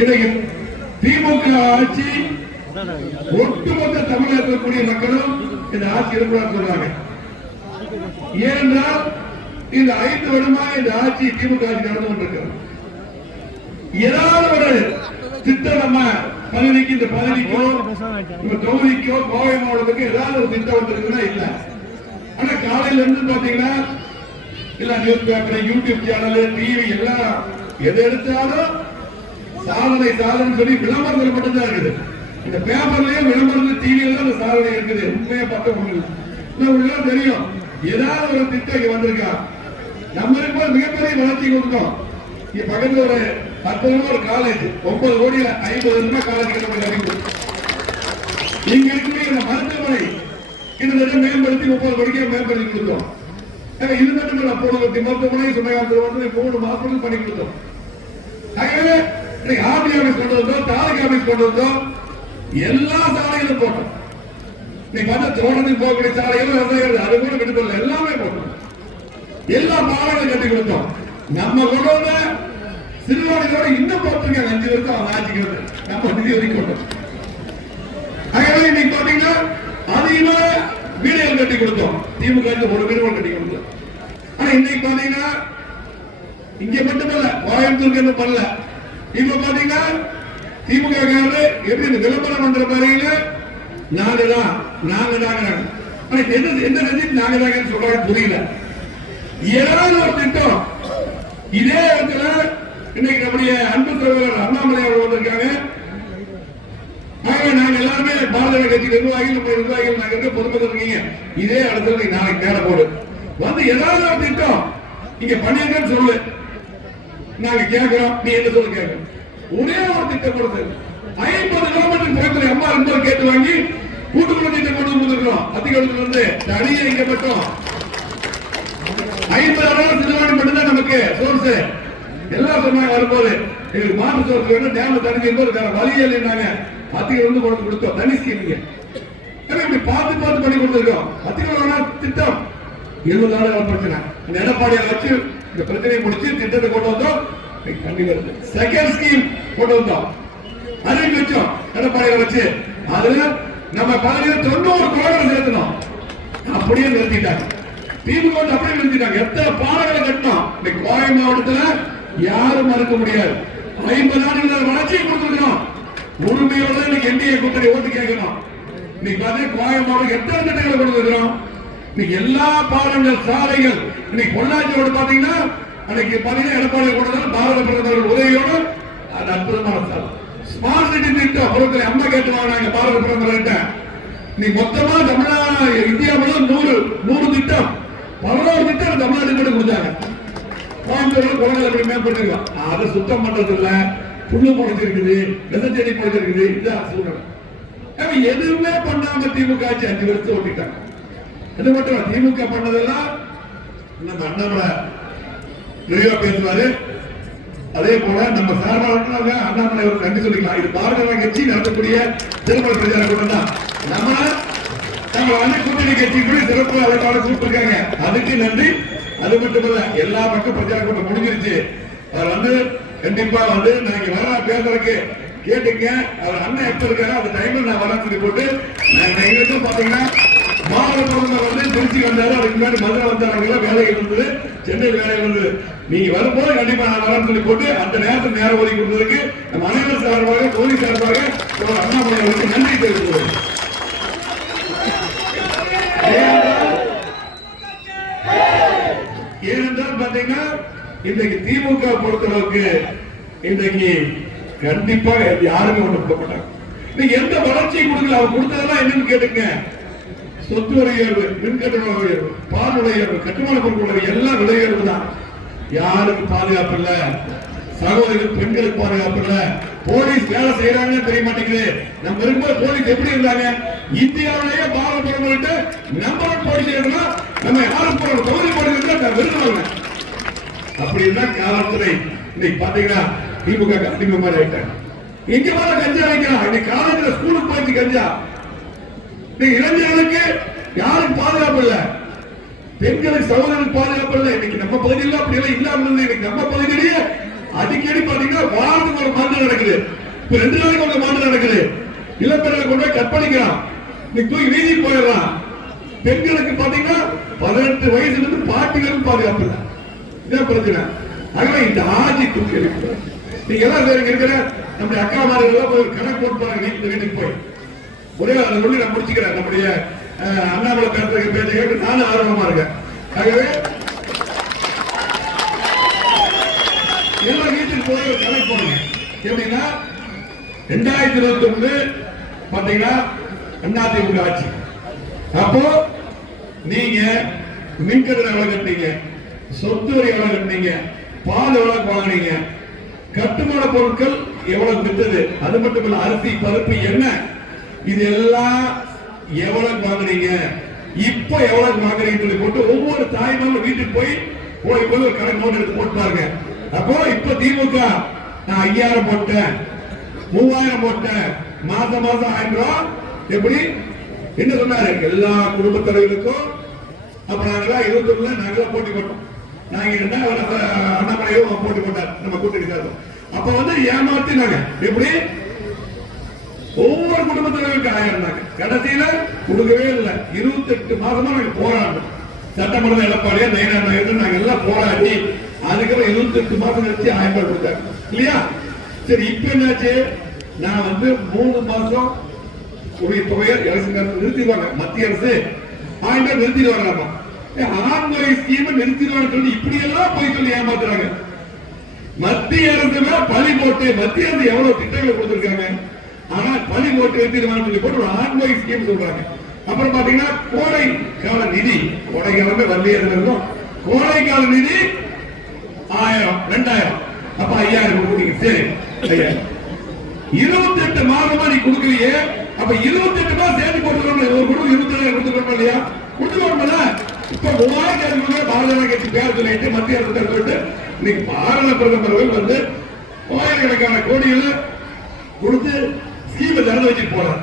இன்னைக்கு திமுக ஆட்சி ஒட்டுமொத்த தமிழக இருக்கக்கூடிய மக்களும் இந்த ஆட்சி இருப்பதாக சொல்றாங்க. ஏனென்றால் இந்த 5 வருடமா இந்த ஆட்சி திமுக ஆட்சி நடந்து கொண்டிருக்கிறது. ஏதாவது ஒரு திட்டம் நம்ம பதவிக்கு இந்த பதவிக்கோ இந்த தொகுதிக்கோ கோவை மாவட்டத்துக்கு ஏதாவது ஒரு திட்டம் வந்திருக்குன்னா இல்ல. ஆனா காலையில இருந்து பாத்தீங்கன்னா இல்ல news paper, YouTube channel, TV எல்லாம் எது எடுத்தாலும் சாதனை சாதனை சொல்லி விளம்பரங்கள் மட்டும்தான் இருக்குது. இந்த பேப்பர்லயும் விளம்பரங்கள் டிவியில அந்த சாதனை இருக்குது. உண்மையா பார்க்க முடியல. தெரியும் ஏதாவது ஒரு திட்டம் இங்க வந்திருக்கா. நம்ம இருக்கும்போது மிகப்பெரிய வளர்ச்சி கொடுத்தோம். இங்க பக்கத்துல ஒரு 10 ஒரு காலேஜ் 9 கோடி 50 ரூபாய் காலேஜ் கட்டப்பட்ட இங்க இருக்கக்கூடிய இந்த மருத்துவமனை கிட்டத்தட்ட மேம்படுத்தி 30 கோடிக்கு மேம்படுத்தி கொடுத்தோம். இது மட்டும் இல்ல, போடுவத்தி மருத்துவமனை சுமையாத்திரம் வந்து 3 ஹாஸ்பிட்டல் பண்ணி கொடுத்தோம். ஆகவே ஆர்டி ஆபீஸ் கொண்டு வந்தோம், தாலுகா ஆபீஸ் கொண்டு வந்தோம், எல்லா சாலைகளும் போட்டோம். நீங்க பார்த்த தோட்டத்துக்கு போகக்கூடிய சாலைகளும் அது கூட விடுதலை எல்லாமே போட்டோம். எல்லா பாலங்களும் கட்டி கொடுத்தோம். நம்ம கொண்டு வந்த சிறுவாணிகளோட இன்னும் போட்டிருக்காங்க. 5 வருஷம் அவங்க ஆட்சிக்கு வந்து நம்ம நிதி ஒதுக்கி கொண்டோம். ஆகவே இன்னைக்கு பாத்தீங்கன்னா அதிகமா வீடுகள் கட்டி கொடுத்தோம். திமுக ஒரு வீடுகள் கட்டி கொடுத்தோம். ஆனா இன்னைக்கு பாத்தீங்கன்னா இங்க மட்டுமல்ல, கோயம்புத்தூருக்கு பண்ணல. இப்ப பாத்தீங்கன்னா திமுக எப்படி இந்த விளம்பரம் பண்ற மாதிரியில நாங்க எந்த ரஞ்சித் நாங்க சொல்றாங்க புரியல. ஏதாவது ஒரு திட்டம் இதே இடத்துல இன்னைக்கு நம்முடைய அன்பு சகோதரர் அண்ணாமலை அவர்கள் வந்திருக்காங்க. நாங்க எல்லாருமே பாரதிய கட்சி நிர்வாகிகள் நாங்க பொதுமக்கள் இருக்கீங்க. இதே இடத்துல நாளைக்கு நேரம் போடு வந்து ஏதாவது ஒரு திட்டம் இங்க பண்ணிருக்கேன்னு சொல்லு, நாங்க கேட்கிறோம். நீ என்ன சொல்ல கேட்கிறோம். ஒரே ஒரு திட்டம் கொடுத்து 50 கிலோமீட்டர் பக்கத்துல அம்மா 2 கேட்டு வாங்கி கூட்டுக்குள்ள திட்டம் கொண்டு வந்துருக்கோம். அதிகாரத்துல இருந்து தனியா இங்க மட்டும் 50,000 சிறுவாணி மட்டும்தான் நமக்கு சோர்ஸ். எல்லாம் சொன்னாங்க வரும்போது எங்களுக்கு மாற்று சோர்ஸ் வேணும், டேம் தண்ணி போது வேற வழியே இல்லைன்னாங்க. அதிகம் வந்து கொண்டு கொடுத்தோம் தனி ஸ்கீமிங்க. இப்படி பார்த்து பண்ணி கொடுத்துருக்கோம். அதிகம் திட்டம் 70,000 பிரச்சனை. அந்த எடப்பாடியை வச்சு இந்த பிரச்சனையை முடிச்சு திட்டத்தை கொண்டு வந்தோம். தண்ணி வருது. செகண்ட் ஸ்கீம் கொண்டு வந்தோம். அறிவிப்பு வச்சோம் எடப்பாடியை வச்சு. அதுல நம்ம பகுதியில் 90 கோடி சேர்த்தணும். அப்படியே நிறுத்திட்டாங்க. திமுக அப்படியே நிறுத்திட்டாங்க. எத்தனை பாலங்களை கட்டணும். இன்னைக்கு கோவை மாவட்டத்துல யாரும் மறுக்க முடியாது. 50 ஆண்டுகள் வளர்ச்சியை கொடுத்துருக்கோம். உரிமையோட இன்னைக்கு என்டிஏ கூட்டணி ஓட்டு கேட்கணும். இன்னைக்கு பாத்தீங்கன்னா கோவை மாவட்டம் எத்தனை திட்டங்களை கொடுத்துருக்கிறோம். இன்னைக்கு எல்லா பாலங்கள் சாலைகள் இன்னைக்கு பொள்ளாச்சியோட பாத்தீங்கன்னா அன்னைக்கு பாத்தீங்கன்னா எடப்பாடி கொண்டு பாரத பிரதமர் உதவியோடு அது அற்புதமான சாலை. ஸ்மார்ட் சிட்டி திட்டம் பொருட்களை அம்மா கேட்டு வாங்கினாங்க பாரத பிரதமர். இன்னைக்கு மொத்தமா தமிழ்நாடு இந்தியா முழுவதும் 100 திட்டம் 11 திட்டம் தமிழ்நாடு கூட கொடுத்தாங்க. கோயம்புத்தூர்ல குளங்கள் எப்படி மேம்பட்டுருக்கோம். அதை சுத்தம் பண்றது இல்ல, புண்ணு முளைச்சிருக்குது, வெதச்செடி முளைச்சிருக்குது. இதுதான் சூழ்நிலை. எதுவுமே பண்ணாம திமுக ஆட்சி 5 வருஷம் ஓட்டிட்டாங்க. அது மட்டும் திமுக பண்ணதெல்லாம் நம்ம அண்ணாமலை நிறைய பேசுவாரு. அதே போல நம்ம சார்பாளர்கள் அண்ணாமலை ஒரு நன்றி சொல்லிக்கலாம். இது பாரதிய கட்சி நடத்தக்கூடிய திருமண பிரச்சார கூட்டம் தான். நம்ம கூட்டணி கட்சி கூட சிறப்பு அழைப்பாளர் கூப்பிட்டுருக்காங்க. அதுக்கு நன்றி. அது மட்டுமல்ல, எல்லா பக்கம் பிரச்சார கூட்டம் முடிஞ்சிருச்சு. அவர் வந்து கண்டிப்பா வந்து நாங்க வர பேசுறதுக்கு கேட்டுங்க. அவர் அண்ணன் எப்ப இருக்காரு அந்த டைம்ல நான் வர சொல்லி போட்டு எங்களுக்கும் பாத்தீங்கன்னா பாரத பிரதமர் வந்து திருச்சி வந்தாரு. அதுக்கு முன்னாடி மதுரை வந்தாங்க. வேலைகள் இருந்தது, சென்னை வேலைகள் இருந்தது. நீங்க வரும்போது கண்டிப்பா நான் வரேன்னு சொல்லி போட்டு அந்த நேரத்தில் நேரம் ஒதுக்கி கொடுத்ததுக்கு நம்ம அனைவரும் சார்பாக கோரி சார்பாக அண்ணாமலை அவருக்கு நன்றி தெரிவித்துள்ளது. ஏனென்றால் பாத்தீங்கன்னா இன்றைக்கு திமுக பொறுத்தளவுக்கு இன்றைக்கு கண்டிப்பா யாருமே ஒண்ணு கொடுக்க மாட்டாங்க. நீங்க எந்த வளர்ச்சியை கொடுக்கல. அவர் கொடுத்ததெல்லாம் என்னன்னு கேட்டுங்க. சொத்து வரி உயர்வு, மின்கட்டண உயர்வு, பால் விலை உயர்வு, கட்டுமான பொருட்கள் எல்லாம் விலை உயர்வு தான். யாருக்கு பாதுகாப்பு இல்ல, சகோதரர்கள் பெண்களுக்கு பாதுகாப்பு இல்ல. போலீஸ் வேலை செய்யறாங்கன்னு தெரிய மாட்டேங்குது. நம்ம இருக்கும்போது போலீஸ் எப்படி இருந்தாங்க? இந்தியாவிலேயே பாரத பிரதமர்கிட்ட நம்பர் 1 போலீஸ் இருந்தா நம்ம யாரும் தொகுதி போலீஸ் விருதுவாங்க. அப்படி இருந்தா காவல்துறை இன்னைக்கு பாத்தீங்கன்னா திமுக அதிக மாதிரி ஆயிட்டாங்க. எங்க மேல கஞ்சா வைக்கலாம். இன்னைக்கு காலேஜ்ல ஸ்கூலுக்கு போயிட்டு கஞ்சா. இளைஞர்களுக்கு யாரும் பாதுகாப்பு இல்ல, பெண்களுக்கு சகோதரர்களுக்கு பாதுகாப்பு இல்ல. இன்னைக்கு நம்ம பகுதியில் அப்படி எல்லாம் இல்லாம இன்னைக்கு நம்ம பகுதியிலேயே அடிக்கடி பாத்தீங்கன்னா வாரத்துக்கு ஒரு மாற்றம் நடக்குது. இப்ப 2 நாளைக்கு ஒரு மாற்றம் நடக்குது. இளம்பெண்களை கொண்டு போய் கற்பழிக்கிறான், நீ தூக்கி வீதி போயிடலாம். பெண்களுக்கு பாத்தீங்கன்னா 18 வயசுல இருந்து பாட்டிகளும் பாதுகாப்பு இல்லை. இதான் பிரச்சனை. ஆகவே இந்த ஆட்சி தூக்கி இருக்கிற நீங்க எல்லாம் இருக்கிற நம்முடைய அக்கா மார்கள் போய் கணக்கு போட்டு போறாங்க வீட்டுக்கு போய். ஒரே அதை சொல்லி நான் முடிச்சுக்கிறேன். நம்முடைய அண்ணாமலை பேசுறதுக்கு பேச்சை கேட்டு நானும் ஆர்வமா இருக்கேன். ஆகவே எல்லா வீட்டுக்கு போய் ஒரு கணக்கு போடுங்க. எப்படின்னா 2021 பாத்தீங்கன்னா அதிமுக ஆட்சி. அப்போ நீங்க மின்கட்டணம் எவ்வளவு கட்டினீங்க, சொத்து வரி எவ்வளவு கட்டினீங்க, பால் எவ்வளவு வாங்கினீங்க, கட்டுமான பொருட்கள் எவ்வளவு வித்தது, அது மட்டும் இல்ல அரிசி பருப்பு எண்ணெய் இது எல்லாம் எவ்வளவு வாங்குறீங்க, இப்ப எவ்வளவு வாங்குறீங்கன்னு போட்டு ஒவ்வொரு தாய்மாரும் வீட்டுக்கு போய் போய் ஒரு கணக்கு நோட் எடுத்து போட்டு பாருங்க. அப்போ இப்ப திமுக நான் 5000 போட்டேன், 3000 போட்டேன், மாசம் 1000 ரூபாய். எப்படி என்ன சொன்னாரு எல்லா குடும்ப தலைவர்களுக்கும். அப்ப நாங்க 21 நாங்க போட்டி போட்டோம். நாங்க அண்ணாமலையும் போட்டி போட்டார் நம்ம கூட்டணி. அப்ப வந்து ஏமாத்தினாங்க. எப்படி ஒவ்வொரு குடும்ப தலைவருக்கும் 1000 கடைசியில கொடுக்கவே இல்லை. 28 மாசமா நாங்க போராடணும். சட்டமன்ற எடப்பாடியா நயனார் நாங்க எல்லாம் போராடி அதுக்கப்புறம் 28 மாசம் கழிச்சு 1000 ரூபாய் கொடுத்தாரு இல்லையா? சரி இப்ப என்னாச்சு, நான் வந்து 3 மாசம் தொகையை நிறுத்திடுவாங்க. மத்திய அரசு 1000 ரூபாய் நிறுத்திடுவாங்க. ஆண்மை ஸ்கீம் நிறுத்திடுவாங்க சொல்லி இப்படி எல்லாம் போய் சொல்லி ஏமாத்துறாங்க. மத்திய அரசு பலி போட்டு மத்திய அரசு எவ்வளவு திட்டங்களை கொடுத்திருக்காங்க, ஆனா பலி போட்டு நிறுத்திடுவாங்க சொல்லி போட்டு ஒரு ஆண்மை ஸ்கீம் சொல்றாங்க. அப்புறம் பாத்தீங்கன்னா கோடை கால நிதி, கோடை காலமே வள்ளியதுல இருந்தோம். கோடை கால நிதி 1000 2000 அப்ப 5000 கொடுக்குறீங்க. சரி 28 மாதமா நீ கொடுக்கலையே, அப்ப 28 மாதம் சேர்த்து போட்டுக்கணும். ஒரு குடும்பம் 27 கொடுத்துக்கணும் இல்லையா? கொடுத்துக்கணும்ல. இப்ப 3000 பாரதிய ஜனதா கட்சி பேர் சொல்லிட்டு மத்திய அரசு சொல்லிட்டு இன்னைக்கு பாரத பிரதமர்கள் வந்து 1000கணக்கான கோடிகளை கொடுத்து ஸ்கீமை திறந்து வச்சுட்டு போறார்.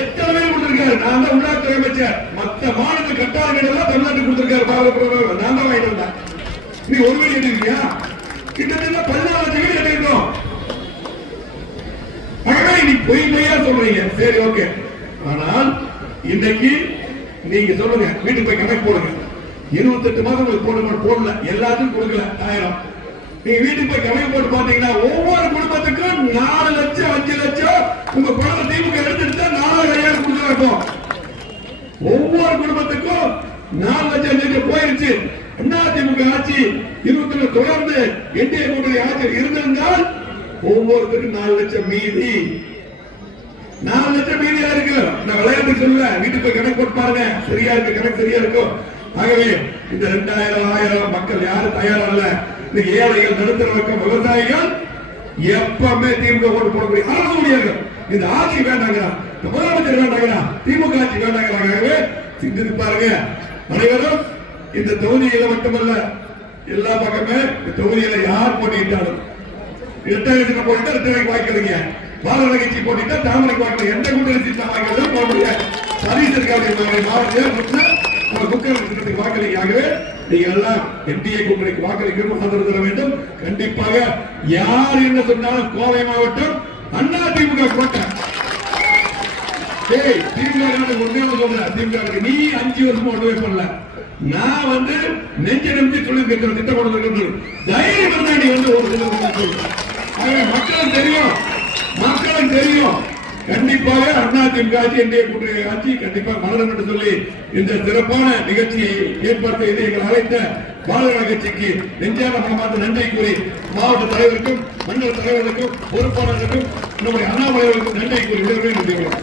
எத்தனை பேர் கொடுத்திருக்காரு? நான் தான் உள்ளாட்சி அமைச்சர். மற்ற மாநில கட்டாளங்கள் எல்லாம் தமிழ்நாட்டுக்கு கொடுத்திருக்காரு பாரத பிரதமர். நான் தான் வாங்கிட்டு வந்தேன். நீ ஒரு வீடு கட்டிருக்கியா? கிட்டத்தட்ட 14 லட்சம் வீடு கட்டிருக்கோம். நீ பொய்மையா சொல்றீங்க. சரி ஓகே. ஆனால் இன்னைக்கு நீங்க சொல்லுங்க, வீட்டுக்கு போய் கணக்கு போடுங்க. 28 மாதம் உங்களுக்கு போடல, எல்லாத்துக்கும் கொடுக்கல 1000. நீங்க வீட்டுக்கு போய் கணக்கு போட்டு பாத்தீங்கன்னா ஒவ்வொரு குடும்பத்துக்கும் 4 லட்சம் 5 லட்சம் உங்க பணம் திமுக எடுத்துட்டு 4000 கொடுத்துருக்கோம். ஒவ்வொரு குடும்பத்துக்கும் 4 லட்சம் 5 லட்சம் போயிருச்சு. அதிமுக ஆட்சி 20 தொடர்ந்து என்டிஏ கூட்டணி ஆட்சி இருந்திருந்தால் ஒவ்வொருத்தருக்கும் 4 லட்சம் மீதி. 4 லட்சம் மீதியா இருக்கு. நான் விளையாட்டு சொல்ல, வீட்டுக்கு போய் கணக்கு போட்டு பாருங்க. சரியா இருக்கு, கணக்கு சரியா இருக்கும். ஆகவே இந்த 2000 1000 மக்கள் யாரும் தயாரா இல்ல. இன்னைக்கு ஏழைகள், நடுத்தர வர்க்கம், விவசாயிகள் எப்பவுமே திமுக ஓட்டு போடக்கூடிய அரசு ஊழியர்கள் இந்த ஆட்சி வேண்டாங்கிறா, முதலமைச்சர் வேண்டாங்கிறா, திமுக ஆட்சி வேண்டாங்கிறாங்க. சிந்தித்து பாருங்க. அனைவரும் இந்த தொகுதியில மட்டுமல்ல எல்லா பக்கமே இந்த தொகுதியில யார் போட்டியிட்டாலும் இரட்டை போயிட்டு இரட்டைக்கு வாய்க்கிறீங்க. பாரத கட்சி போட்டிட்டா தாமரைக்கு வாய்க்கிறீங்க. எந்த கூட்டணி சீட்டா வாய்க்கிறது போடுறீங்க. சதீஷ் மாவட்டத்தில் புக்கர் வாக்களிக்க. ஆகவே நீங்க எல்லாம் என்டிஏ கூட்டணிக்கு வாக்களிக்கணும், ஆதரவு தர வேண்டும். கண்டிப்பாக யார் என்ன சொன்னாலும் கோவை மாவட்டம் அண்ணா திமுக கோட்டை. திமுக நீ 5 வருஷமா ஒன்றுமே பண்ணல. நான் வந்து நெஞ்ச நம்பி சொல்லி திட்டம் கொடுத்து தைரியம் இருந்தா நீ வந்து ஒரு மக்களும் தெரியும், மக்களும் தெரியும். கண்டிப்பாக அண்ணா திமுக ஆட்சி, என்டிஏ கூட்டணி ஆட்சி கண்டிப்பாக மலரும் என்று சொல்லி இந்த சிறப்பான நிகழ்ச்சியை ஏற்படுத்த இது எங்கள் அழைத்த பாரதிய ஜனதா கட்சிக்கு நெஞ்சான மனமார்ந்த நன்றி கூறி மாவட்ட தலைவருக்கும் மண்டல தலைவர்களுக்கும் பொறுப்பாளர்களுக்கும் நம்முடைய அண்ணாமலைகளுக்கும் நன்றி கூறி விடுகிறேன்.